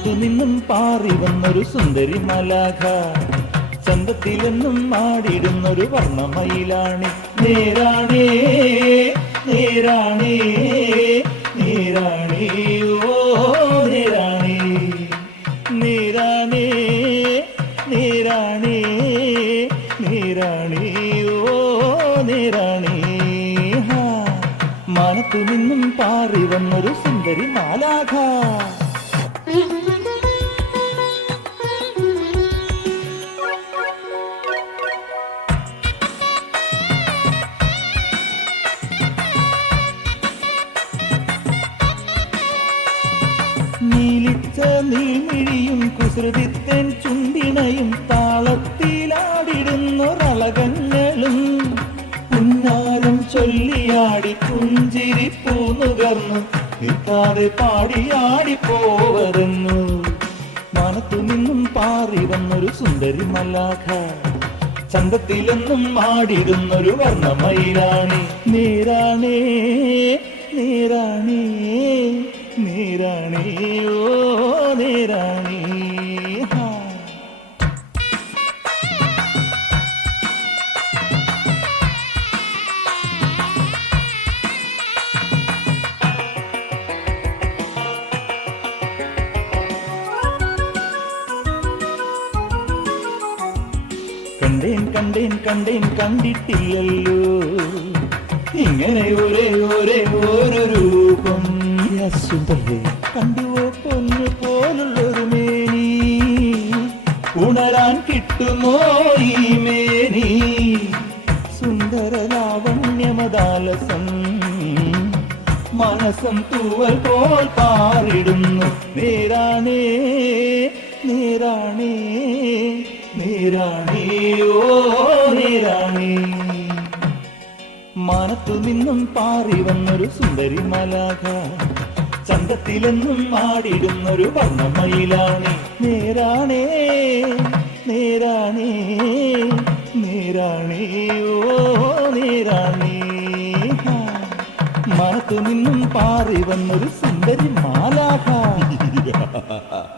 നിന്നും പാറി വന്നൊരു സുന്ദരി മലാഖ. ചന്തത്തിലെന്നും ആടിടുന്നൊരു വർണമയിലാണി. നേരാണേ നേരാണേ നേരാണേ ഓ നേരാണേ. നേരാണേ നേരാണേ നേരാണേ ഓ നേരാണേ. മനത്തു നിന്നും പാറി വന്നൊരു സുന്ദരി മാലാഖ. നീലിച്ച നീമിഴിയും കുസൃതിത്തൻ ചുണ്ടിണയും താളത്തിലാടിടുന്നൊരളകങ്ങളും ഉന്നാരം ചൊല്ലിയാടി പുഞ്ചിരി പൂന്നുകർന്നു നിൽക്കാതെ പാടിയാടി പോവതെന്നു മനത്തു നിന്നും പാറി വന്നൊരു സുന്ദരി മല്ലാഖ. ചന്തത്തിലെന്നും ആടിരുന്നൊരു വർണമയിലാണി. നേരാണേ നേരാണേ. നേരാണേ ഓ നേരാണേ. കണ്ടേൻ കണ്ടേൻ കണ്ടേൻ കണ്ടിട്ടില്ലല്ലോ. ഇങ്ങനെ ഒരേ സുന്ദരേ. കണ്ടുവോ പൊന്നു പോലുള്ളൊരു മേനി. ഉണരാൻ കിട്ടുമോ ഈ മേനി? സുന്ദര ലാവണ്യമദാലസം മനസ്സം തൂവൽ പോൽ പാറിടുന്നു. നേരാണേ നേരാണേ നേരാണേ ഓ നേരാണേ. മനത്തു നിന്നും പാറി വന്നൊരു സുന്ദരി മലാഖ ചന്തത്തിലെന്നും ആടിടുന്നൊരു വർണമയിലാണേ നേരാണേ നേരാണേ നേരാണേ ഓ നേരാണേ ഹാ. മനത്തു നിന്നും പാറി വന്നൊരു സുന്ദരി മാലാഖ